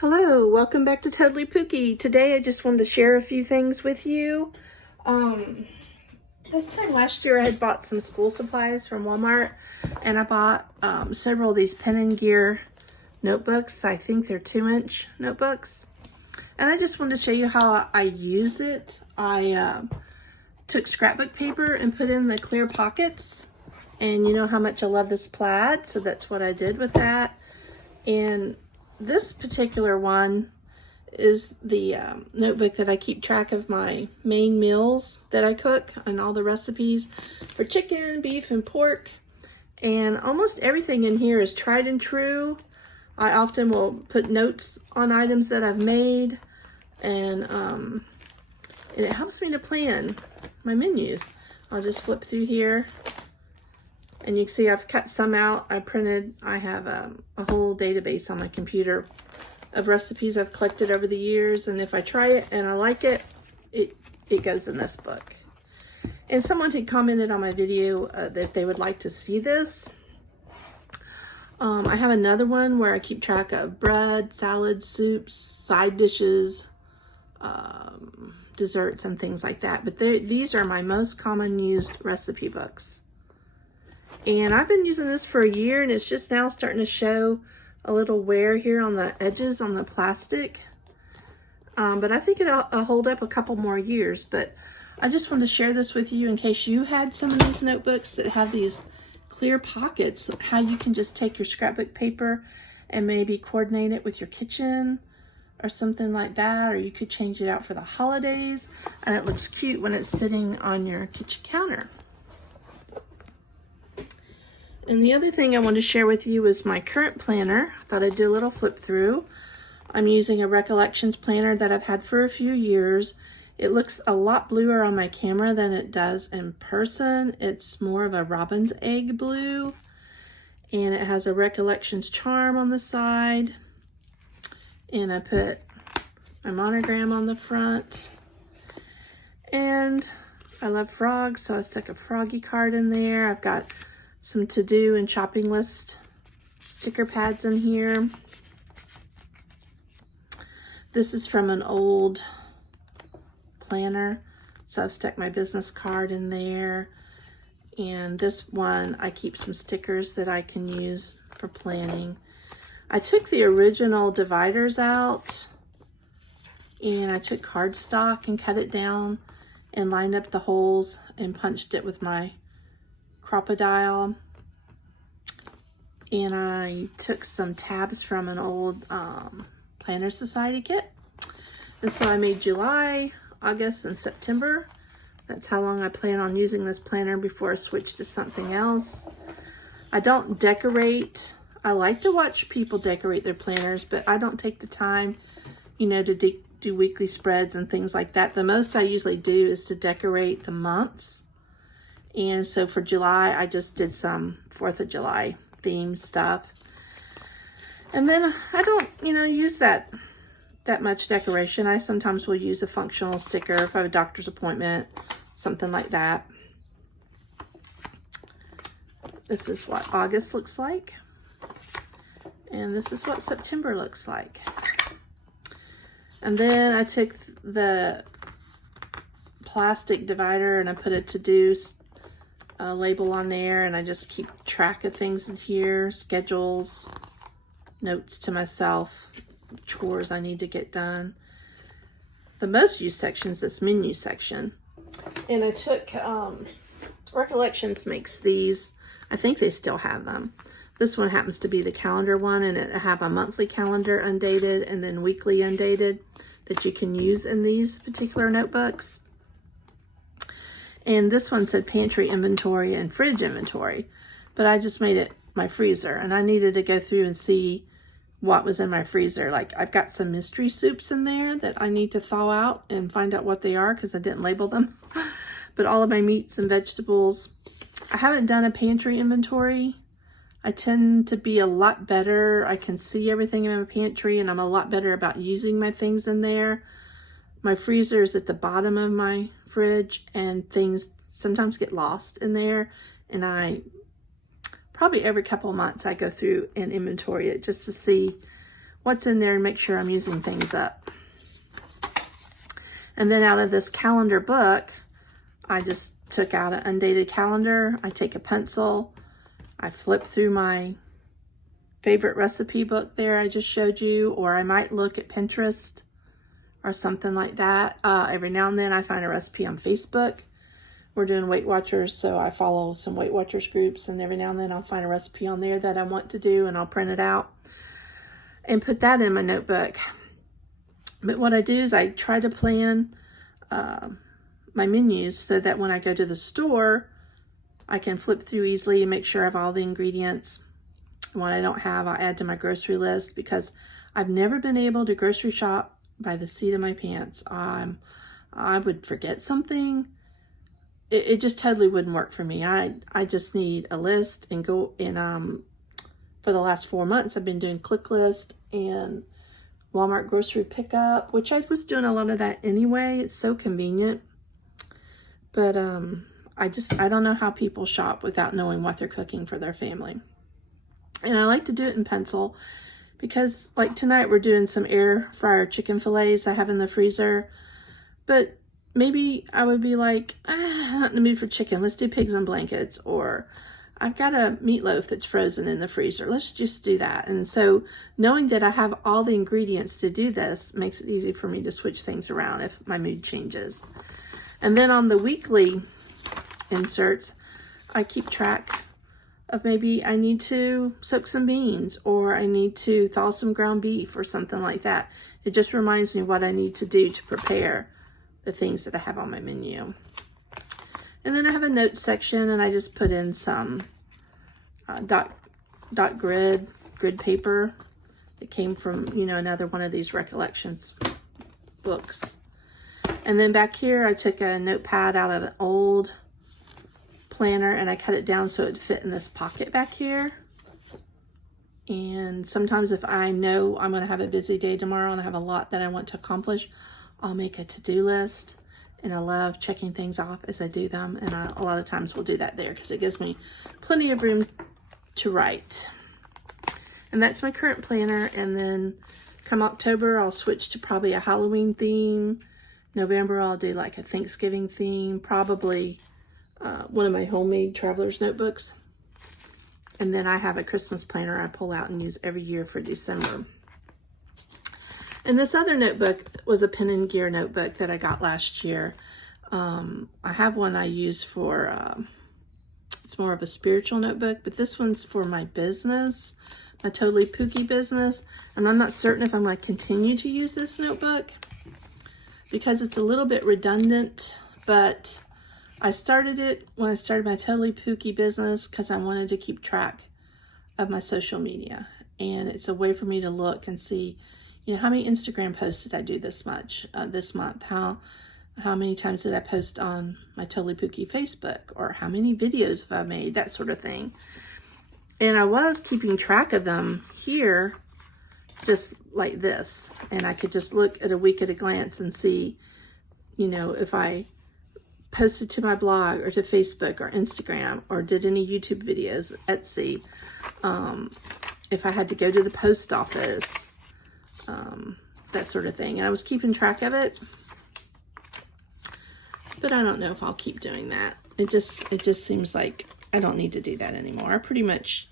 Hello, welcome back to Totally Pookie. Today I just wanted to share a few things with you. This time last year I had bought some school supplies from Walmart, and I bought several of these pen and gear notebooks. I think they're 2-inch notebooks. And I just wanted to show you how I use it. I took scrapbook paper and put in the clear pockets. And you know how much I love this plaid, so that's what I did with that. And this particular one is the notebook that I keep track of my main meals that I cook and all the recipes for chicken, beef, and pork. And almost everything in here is tried and true. I often will put notes on items that I've made, and it helps me to plan my menus. I'll just flip through here. And you can see I've cut some out. I have a whole database on my computer of recipes I've collected over the years. And if I try it and I like it, it goes in this book. And someone had commented on my video that they would like to see this. I have another one where I keep track of bread, salads, soups, side dishes, desserts, and things like that. But these are my most common used recipe books. And I've been using this for a year, and it's just now starting to show a little wear here on the edges on the plastic. But I think it'll hold up a couple more years. But I just wanted to share this with you in case you had some of these notebooks that have these clear pockets, how you can just take your scrapbook paper and maybe coordinate it with your kitchen or something like that. Or you could change it out for the holidays, and it looks cute when it's sitting on your kitchen counter. And the other thing I want to share with you is my current planner. I thought I'd do a little flip through. I'm using a Recollections planner that I've had for a few years. It looks a lot bluer on my camera than it does in person. It's more of a robin's egg blue. And it has a Recollections charm on the side. And I put my monogram on the front. And I love frogs, so I stuck a froggy card in there. I've got some to-do and shopping list sticker pads in here. This is from an old planner, so I've stuck my business card in there. And this one, I keep some stickers that I can use for planning. I took the original dividers out, and I took cardstock and cut it down and lined up the holes and punched it with my crocodile. And I took some tabs from an old Planner Society kit. And so I made July, August, and September. That's how long I plan on using this planner before I switch to something else. I don't decorate. I like to watch people decorate their planners, but I don't take the time, you know, to do weekly spreads and things like that. The most I usually do is to decorate the months. And so for July, I just did some 4th of July themed stuff. And then I don't, use that much decoration. I sometimes will use a functional sticker if I have a doctor's appointment, something like that. This is what August looks like. And this is what September looks like. And then I took the plastic divider and I put a to-do label on there, and I just keep track of things in here, schedules, notes to myself, chores I need to get done. The most used section is this menu section. And I took, Recollections makes these. I think they still have them. This one happens to be the calendar one, and it have a monthly calendar undated and then weekly undated that you can use in these particular notebooks. And this one said pantry inventory and fridge inventory, but I just made it my freezer, and I needed to go through and see what was in my freezer. Like, I've got some mystery soups in there that I need to thaw out and find out what they are because I didn't label them. But all of my meats and vegetables. I haven't done a pantry inventory. I tend to be a lot better. I can see everything in my pantry, and I'm a lot better about using my things in there. My freezer is at the bottom of my fridge, and things sometimes get lost in there. And I probably every couple of months I go through and inventory it just to see what's in there and make sure I'm using things up. And then out of this calendar book, I just took out an undated calendar. I take a pencil. I flip through my favorite recipe book there I just showed you, or I might look at Pinterest or something like that. Every now and then I find a recipe on Facebook. We're doing Weight Watchers, so I follow some Weight Watchers groups, and every now and then I'll find a recipe on there that I want to do, and I'll print it out and put that in my notebook. But what I do is I try to plan my menus so that when I go to the store, I can flip through easily and make sure I have all the ingredients. What I don't have, I'll add to my grocery list, because I've never been able to grocery shop by the seat of my pants. I would forget something. It just totally wouldn't work for me. I just need a list and go, and for the last 4 months, I've been doing Click List and Walmart grocery pickup, which I was doing a lot of that anyway. It's so convenient. But I don't know how people shop without knowing what they're cooking for their family. And I like to do it in pencil, because like tonight we're doing some air fryer chicken fillets I have in the freezer. But maybe I would be like, not in the mood for chicken. Let's do pigs on blankets. Or I've got a meatloaf that's frozen in the freezer. Let's just do that. And so knowing that I have all the ingredients to do this makes it easy for me to switch things around if my mood changes. And then on the weekly inserts, I keep track of maybe I need to soak some beans, or I need to thaw some ground beef or something like that. It just reminds me what I need to do to prepare the things that I have on my menu. And then I have a notes section, and I just put in some dot grid paper that came from, another one of these recollections books. And then back here, I took a notepad out of an old planner, and I cut it down so it would fit in this pocket back here. And sometimes if I know I'm going to have a busy day tomorrow and I have a lot that I want to accomplish, I'll make a to-do list. And I love checking things off as I do them. And a lot of times we'll do that there, because it gives me plenty of room to write. And that's my current planner. And then come October, I'll switch to probably a Halloween theme. November, I'll do like a Thanksgiving theme, probably one of my homemade traveler's notebooks. And then I have a Christmas planner I pull out and use every year for December. And this other notebook was a pen and gear notebook that I got last year. I have one I use for, it's more of a spiritual notebook, but this one's for my business, my Totally Pookie business. And I'm not certain if I'm going to continue to use this notebook, because it's a little bit redundant, but I started it when I started my Totally Pookie business because I wanted to keep track of my social media. And it's a way for me to look and see, how many Instagram posts did I do this month? How many times did I post on my Totally Pookie Facebook? Or how many videos have I made? That sort of thing. And I was keeping track of them here, just like this. And I could just look at a week at a glance and see, if I posted to my blog or to Facebook or Instagram, or did any YouTube videos, Etsy, if I had to go to the post office, that sort of thing. And I was keeping track of it, but I don't know if I'll keep doing that. It just seems like I don't need to do that anymore. I pretty much,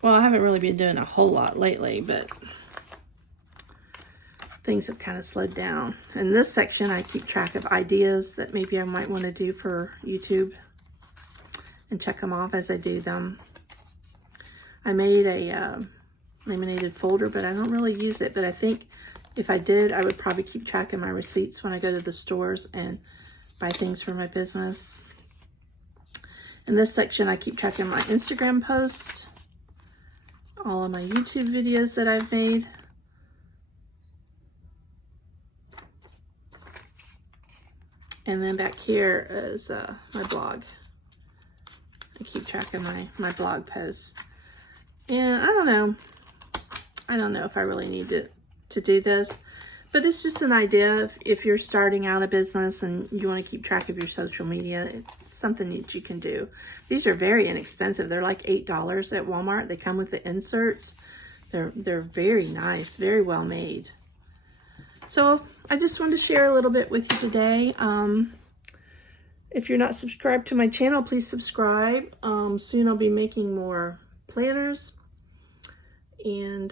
well, I haven't really been doing a whole lot lately, but things have kind of slowed down. In this section, I keep track of ideas that maybe I might want to do for YouTube and check them off as I do them. I made a laminated folder, but I don't really use it. But I think if I did, I would probably keep track of my receipts when I go to the stores and buy things for my business. In this section, I keep track of my Instagram posts, all of my YouTube videos that I've made. And then back here is my blog. I keep track of my blog posts. And I don't know if I really need to do this, but it's just an idea. If you're starting out a business and you want to keep track of your social media, it's something that you can do. These are very inexpensive. They're like $8 at Walmart. They come with the inserts. They're very nice, very well made. So I just wanted to share a little bit with you today. If you're not subscribed to my channel, please subscribe. Soon I'll be making more planners, and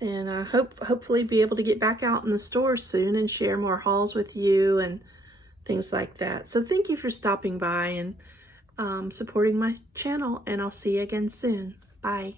hopefully be able to get back out in the store soon and share more hauls with you and things like that. So thank you for stopping by and supporting my channel, and I'll see you again soon. Bye.